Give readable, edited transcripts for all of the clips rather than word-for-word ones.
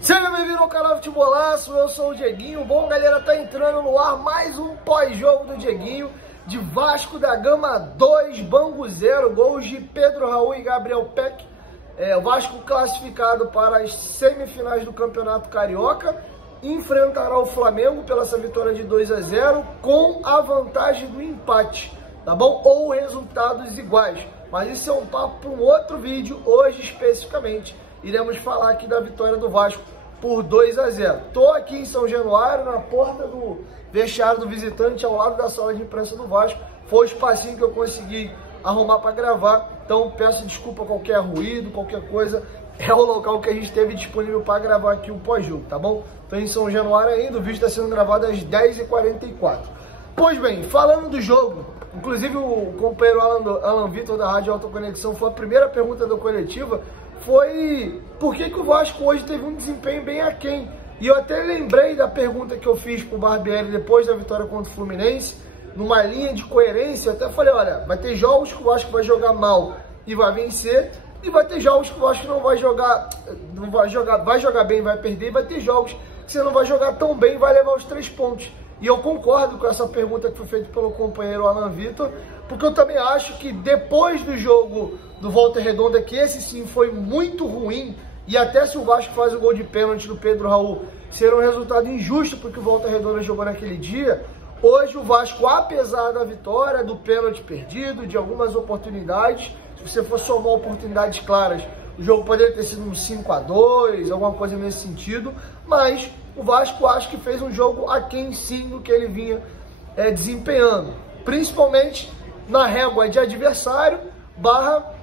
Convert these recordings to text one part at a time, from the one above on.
Seja bem-vindo ao canal Futebolaço, eu sou o Dieguinho. Bom, galera, tá entrando no ar mais um pós-jogo do Dieguinho, de Vasco da Gama 2, Bangu 0, gols de Pedro Raul e Gabriel Peck. O Vasco classificado para as semifinais do Campeonato Carioca, enfrentará o Flamengo pela essa vitória de 2-0 com a vantagem do empate, tá bom? Ou resultados iguais. Mas isso é um papo para um outro vídeo. Hoje, especificamente, iremos falar aqui da vitória do Vasco por 2-0. Tô aqui em São Januário, na porta do vestiário do visitante, ao lado da sala de imprensa do Vasco. Foi o espacinho que eu consegui arrumar para gravar, então peço desculpa qualquer ruído, qualquer coisa. É o local que a gente teve disponível para gravar aqui o pós-jogo, tá bom? Estou em São Januário ainda, o vídeo está sendo gravado às 10h44. Pois bem, falando do jogo, inclusive o companheiro Alan Vitor da Rádio Alta Conexão, foi a primeira pergunta da coletiva, foi por que o Vasco hoje teve um desempenho bem aquém. E eu até lembrei da pergunta que eu fiz pro Barbieri depois da vitória contra o Fluminense, numa linha de coerência. Eu até falei, olha, vai ter jogos que o Vasco vai jogar mal e vai vencer, e vai ter jogos que o Vasco não vai jogar, vai jogar bem e vai perder, e vai ter jogos que você não vai jogar tão bem e vai levar os 3 pontos. E eu concordo com essa pergunta que foi feita pelo companheiro Alan Vitor, porque eu também acho que depois do jogo do Volta Redonda, que esse sim foi muito ruim, e até se o Vasco faz o gol de pênalti do Pedro Raul, será um resultado injusto porque o Volta Redonda jogou naquele dia. Hoje o Vasco, apesar da vitória, do pênalti perdido, de algumas oportunidades, se você for somar oportunidades claras, o jogo poderia ter sido um 5-2, alguma coisa nesse sentido, mas o Vasco acho que fez um jogo aquém sim do que ele vinha desempenhando, principalmente na régua de adversário barra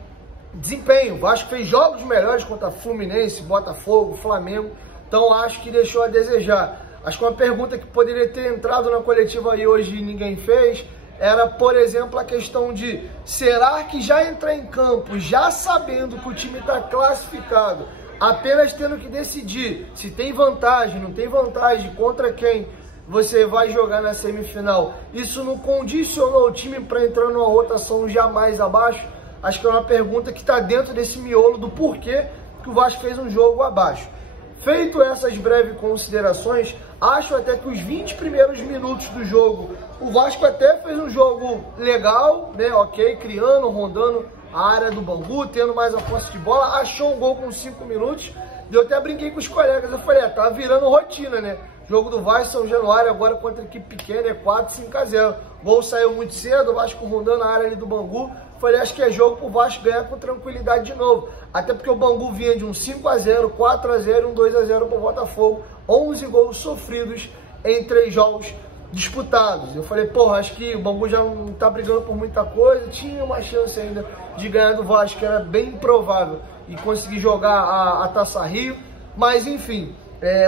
desempenho. O Vasco fez jogos melhores contra Fluminense, Botafogo, Flamengo, então acho que deixou a desejar. Acho que uma pergunta que poderia ter entrado na coletiva aí hoje e ninguém fez era, por exemplo, a questão de será que já entrar em campo, já sabendo que o time está classificado, apenas tendo que decidir se tem vantagem, não tem vantagem, contra quem você vai jogar na semifinal, isso não condicionou o time para entrar numa rotação jamais abaixo? Acho que é uma pergunta que está dentro desse miolo do porquê que o Vasco fez um jogo abaixo. Feito essas breves considerações, acho até que os 20 primeiros minutos do jogo, o Vasco até fez um jogo legal, né? Ok, criando, rondando a área do Bangu, tendo mais a posse de bola, achou um gol com 5 minutos, e eu até brinquei com os colegas, eu falei, tá virando rotina, né? Jogo do Vasco São Januário agora contra a equipe pequena é 4-5-0. O gol saiu muito cedo, o Vasco rondando a área ali do Bangu. Falei, acho que é jogo pro Vasco ganhar com tranquilidade de novo. Até porque o Bangu vinha de um 5-0, 4-0 e um 2-0 pro Botafogo. 11 gols sofridos em 3 jogos disputados. Eu falei, porra, acho que o Bangu já não tá brigando por muita coisa. Tinha uma chance ainda de ganhar do Vasco, que era bem improvável, e conseguir jogar a Taça Rio. Mas enfim,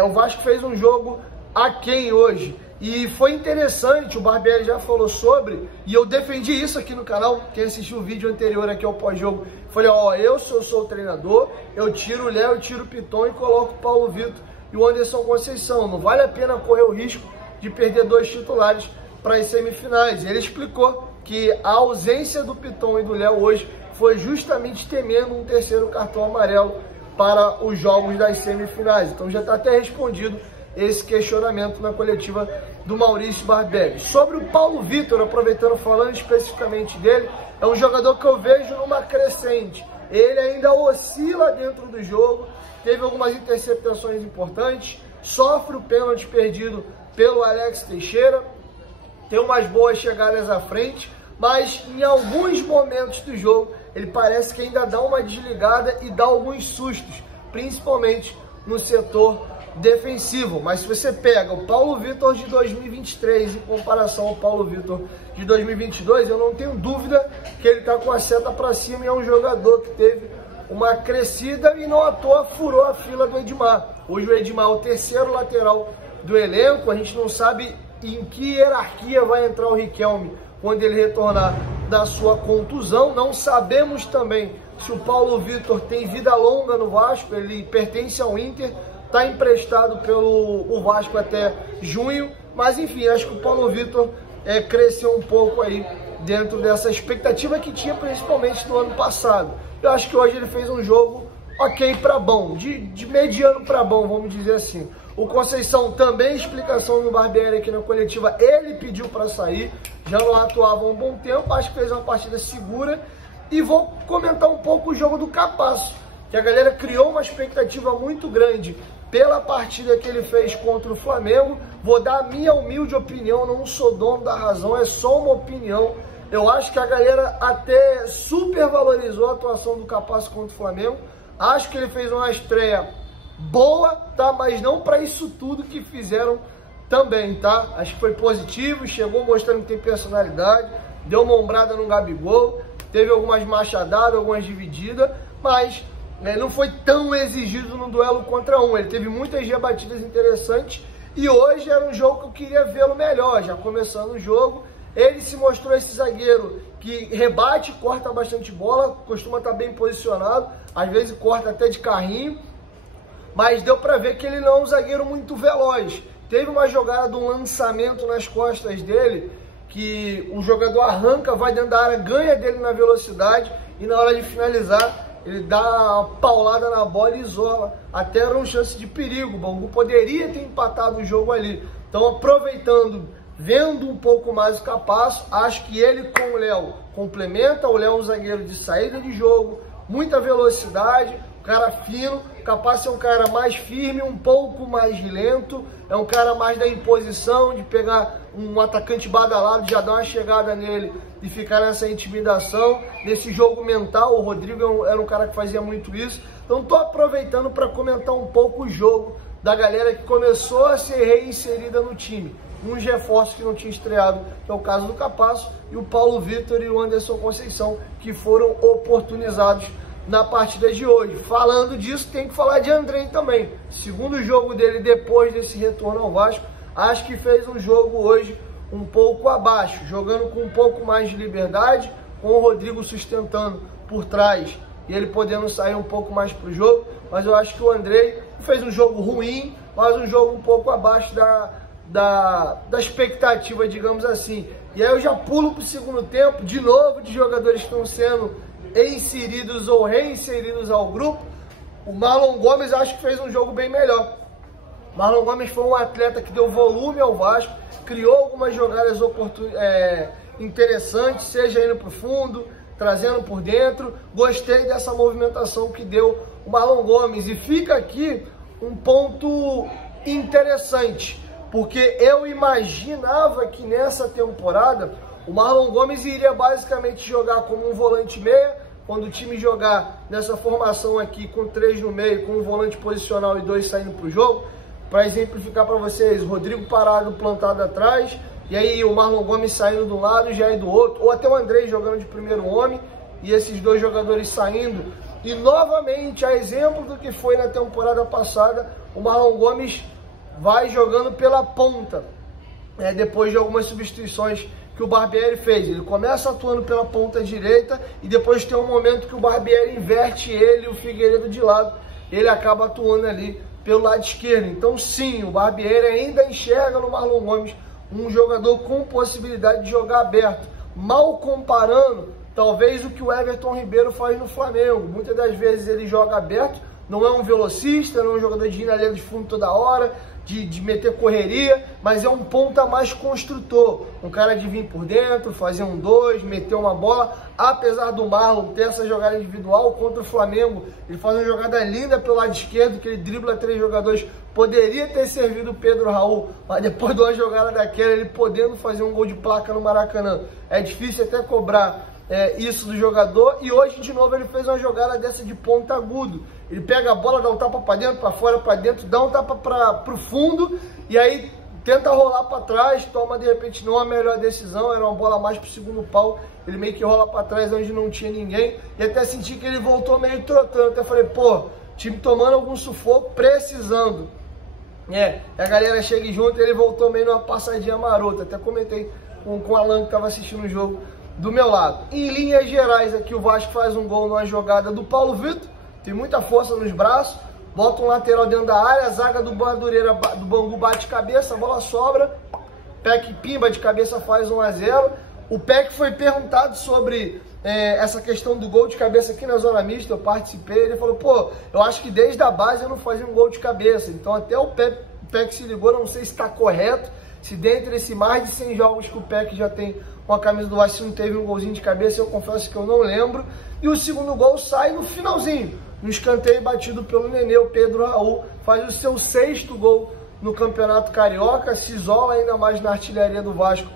o Vasco fez um jogo aquém hoje. E foi interessante, o Barbieri já falou sobre, e eu defendi isso aqui no canal. Quem assistiu o vídeo anterior aqui ao pós-jogo, falei, ó, eu sou o treinador, eu tiro o Léo, eu tiro o Piton e coloco o Paulo Vitor e o Anderson Conceição. Não vale a pena correr o risco de perder 2 titulares para as semifinais. Ele explicou que a ausência do Piton e do Léo hoje foi justamente temendo um 3º cartão amarelo para os jogos das semifinais. Então já está até respondido esse questionamento na coletiva do Maurício Barbieri. Sobre o Paulo Vitor, aproveitando, falando especificamente dele, é um jogador que eu vejo numa crescente. Ele ainda oscila dentro do jogo, teve algumas interceptações importantes, sofre o pênalti perdido pelo Alex Teixeira, tem umas boas chegadas à frente, mas em alguns momentos do jogo ele parece que ainda dá uma desligada e dá alguns sustos, principalmente no setor defensivo. Mas se você pega o Paulo Vitor de 2023 em comparação ao Paulo Vitor de 2022, eu não tenho dúvida que ele está com a seta para cima e é um jogador que teve uma crescida e não à toa furou a fila do Edmar. Hoje o Edmar é o 3º lateral do elenco, a gente não sabe em que hierarquia vai entrar o Riquelme quando ele retornar da sua contusão. Não sabemos também se o Paulo Vitor tem vida longa no Vasco, ele pertence ao Inter, está emprestado pelo Vasco até junho, mas enfim, acho que o Paulo Vitor cresceu um pouco aí dentro dessa expectativa que tinha principalmente no ano passado. Eu acho que hoje ele fez um jogo ok para bom, de mediano para bom, vamos dizer assim. O Conceição também, explicação no Barbieri aqui na coletiva, ele pediu para sair, já não atuava há um bom tempo, acho que fez uma partida segura. E vou comentar um pouco o jogo do Capasso, que a galera criou uma expectativa muito grande pela partida que ele fez contra o Flamengo. Vou dar a minha humilde opinião, não sou dono da razão, é só uma opinião. Eu acho que a galera até supervalorizou a atuação do Capasso contra o Flamengo. Acho que ele fez uma estreia boa, tá? Mas não para isso tudo que fizeram também, tá? Acho que foi positivo, chegou mostrando que tem personalidade, deu uma ombrada no Gabigol, teve algumas machadadas, algumas divididas, mas não foi tão exigido no duelo contra um. Ele teve muitas rebatidas interessantes e hoje era um jogo que eu queria vê-lo melhor. Já começando o jogo, ele se mostrou esse zagueiro que rebate, corta bastante bola, costuma estar bem posicionado, às vezes corta até de carrinho, mas deu para ver que ele não é um zagueiro muito veloz. Teve uma jogada de um lançamento nas costas dele, que o jogador arranca, vai dentro da área, ganha dele na velocidade e na hora de finalizar ele dá uma paulada na bola e isola. Até era uma chance de perigo, o Bangu poderia ter empatado o jogo ali. Então, aproveitando, vendo um pouco mais o Capasso, acho que ele com o Léo complementa. O Léo é um zagueiro de saída de jogo, muita velocidade, cara fino. O Capasso é um cara mais firme, um pouco mais lento, é um cara mais da imposição, de pegar um atacante badalado, já dar uma chegada nele e ficar nessa intimidação, nesse jogo mental. O Rodrigo era um cara que fazia muito isso. Então tô aproveitando para comentar um pouco o jogo da galera que começou a ser reinserida no time. Uns reforços que não tinha estreado, que é o caso do Capasso, e o Paulo Vitor e o Anderson Conceição, que foram oportunizados na partida de hoje. Falando disso, tem que falar de Andrei também. Segundo jogo dele depois desse retorno ao Vasco, acho que fez um jogo hoje um pouco abaixo, jogando com um pouco mais de liberdade, com o Rodrigo sustentando por trás e ele podendo sair um pouco mais para o jogo. Mas eu acho que o Andrei fez um jogo ruim, mas um jogo um pouco abaixo da expectativa, digamos assim. E aí eu já pulo para o segundo tempo, de novo, de jogadores que estão sendo inseridos ou reinseridos ao grupo. O Marlon Gomes acho que fez um jogo bem melhor. Marlon Gomes foi um atleta que deu volume ao Vasco, criou algumas jogadas interessantes, seja indo para o fundo, trazendo por dentro. Gostei dessa movimentação que deu o Marlon Gomes. E fica aqui um ponto interessante, porque eu imaginava que nessa temporada o Marlon Gomes iria basicamente jogar como um volante meia. Quando o time jogar nessa formação aqui com 3 no meio, com um volante posicional e 2 saindo para o jogo, para exemplificar para vocês, o Rodrigo parado, plantado atrás, e aí o Marlon Gomes saindo de um lado e Jair do outro, ou até o Andrei jogando de primeiro homem, e esses dois jogadores saindo. E novamente, a exemplo do que foi na temporada passada, o Marlon Gomes vai jogando pela ponta, depois de algumas substituições que o Barbieri fez. Ele começa atuando pela ponta direita e depois tem um momento que o Barbieri inverte ele e o Figueiredo de lado. Ele acaba atuando ali pelo lado esquerdo. Então sim, o Barbieri ainda enxerga no Marlon Gomes um jogador com possibilidade de jogar aberto. Mal comparando, talvez o que o Everton Ribeiro faz no Flamengo. Muitas das vezes ele joga aberto, não é um velocista, não é um jogador de ir na linha de fundo toda hora, de meter correria, mas é um ponta mais construtor, um cara de vir por dentro, fazer um 2, meter uma bola. Apesar do Marlon ter essa jogada individual contra o Flamengo, ele faz uma jogada linda pelo lado esquerdo, que ele dribla 3 jogadores, poderia ter servido o Pedro Raul, mas depois de uma jogada daquela, ele podendo fazer um gol de placa no Maracanã, é difícil até cobrar isso do jogador. E hoje de novo ele fez uma jogada dessa de ponta agudo, ele pega a bola, dá um tapa para dentro, para fora, para dentro, dá um tapa para o fundo e aí tenta rolar para trás, toma de repente não a melhor decisão, era uma bola mais para o segundo pau, ele meio que rola para trás onde não tinha ninguém, e até senti que ele voltou meio trotando, até falei, pô, time tomando algum sufoco, precisando, a galera chega junto, e ele voltou meio numa passadinha marota. Até comentei com o Alan que estava assistindo o jogo do meu lado. Em linhas gerais aqui, o Vasco faz um gol numa jogada do Paulo Vitor, tem muita força nos braços, bota um lateral dentro da área, a zaga do Madureira do Bangu bate cabeça, a bola sobra, Peck pimba de cabeça, faz 1 a 0. O Peck foi perguntado sobre essa questão do gol de cabeça aqui na zona mista, eu participei, ele falou, pô, eu acho que desde a base eu não fazia um gol de cabeça, então até o Peck se ligou, não sei se está correto, se dentre esse mais de 100 jogos que o Peck já tem com a camisa do Vasco não teve um golzinho de cabeça, eu confesso que eu não lembro. E o segundo gol sai no finalzinho, no escanteio batido pelo Nenê, o Pedro Raul faz o seu 6º gol no Campeonato Carioca, se isola ainda mais na artilharia do Vasco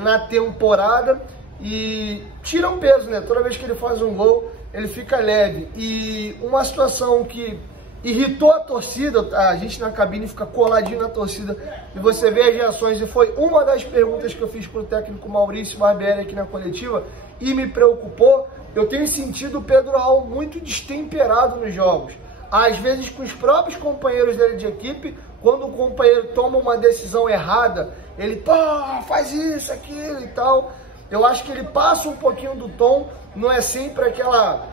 na temporada e tira um peso, né? Toda vez que ele faz um gol, ele fica leve. E uma situação que irritou a torcida, a gente na cabine fica coladinho na torcida e você vê as reações, e foi uma das perguntas que eu fiz para o técnico Maurício Barbieri aqui na coletiva e me preocupou. Eu tenho sentido o Pedro Raul muito destemperado nos jogos, às vezes com os próprios companheiros dele de equipe. Quando o companheiro toma uma decisão errada, ele, pô, faz isso, aquilo e tal. Eu acho que ele passa um pouquinho do tom, não é sempre aquela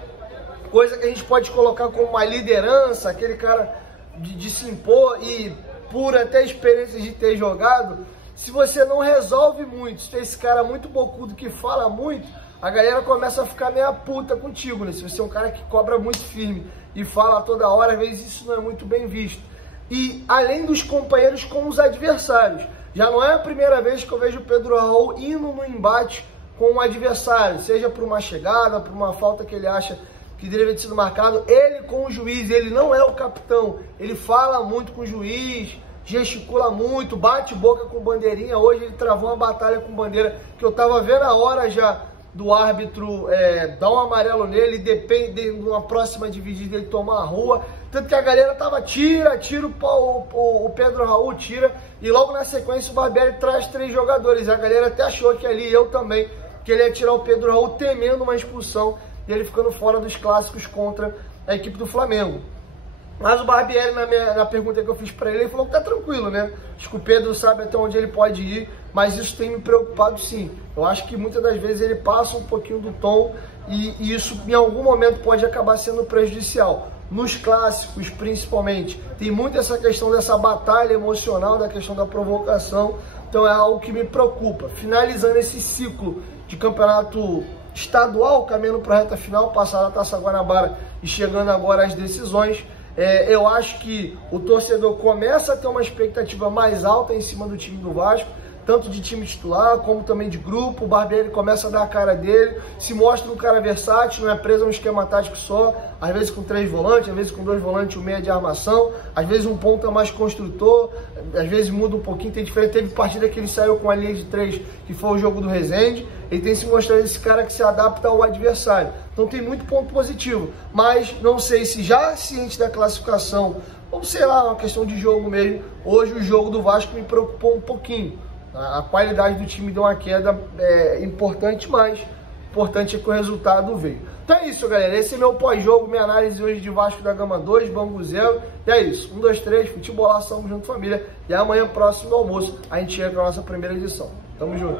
coisa que a gente pode colocar como uma liderança, aquele cara de se impor, e por até experiência de ter jogado, se você não resolve muito, se tem esse cara muito bocudo que fala muito, a galera começa a ficar meio puta contigo, né? Se você é um cara que cobra muito firme e fala toda hora, às vezes isso não é muito bem visto. E além dos companheiros com os adversários, já não é a primeira vez que eu vejo o Pedro Raul indo no embate com o adversário, seja por uma chegada, por uma falta que ele acha que deveria ter sido marcado, ele com o juiz, ele não é o capitão, ele fala muito com o juiz, gesticula muito, bate boca com bandeirinha. Hoje ele travou uma batalha com bandeira, que eu tava vendo a hora já do árbitro dar um amarelo nele, depende de uma próxima dividida ele tomar a rua, tanto que a galera tava tira o Pedro Raul tira, e logo na sequência o Barbieri traz 3 jogadores, a galera até achou que ali, eu também, que ele ia tirar o Pedro Raul temendo uma expulsão, e ele ficando fora dos clássicos contra a equipe do Flamengo. Mas o Barbieri, na pergunta que eu fiz para ele, ele falou que tá tranquilo, né? Acho que o Pedro sabe até onde ele pode ir, mas isso tem me preocupado sim. Eu acho que muitas das vezes ele passa um pouquinho do tom e isso em algum momento pode acabar sendo prejudicial. Nos clássicos, principalmente, tem muito essa questão dessa batalha emocional, da questão da provocação, então é algo que me preocupa. Finalizando esse ciclo de campeonato estadual, caminhando para a reta final, passando a Taça Guanabara e chegando agora às decisões, eu acho que o torcedor começa a ter uma expectativa mais alta em cima do time do Vasco, tanto de time titular como também de grupo. O Barbieri começa a dar a cara dele, se mostra um cara versátil, não é preso a um esquema tático só, às vezes com 3 volantes, às vezes com 2 volantes e um meia de armação, às vezes um ponta mais construtor, às vezes muda um pouquinho, tem diferença. Teve partida que ele saiu com a linha de 3, que foi o jogo do Resende. Ele tem se mostrado esse cara que se adapta ao adversário. Então tem muito ponto positivo, mas não sei se já ciente da classificação, ou sei lá, uma questão de jogo mesmo, hoje o jogo do Vasco me preocupou um pouquinho. A qualidade do time deu uma queda importante, mas importante é que o resultado veio. Então é isso, galera. Esse é meu pós-jogo, minha análise hoje de Vasco da Gama 2, Bangu 0. E é isso. 1, 2, 3, futebolaço, tamo junto, família. E amanhã, próximo do almoço, a gente chega com a nossa primeira edição. Tamo junto.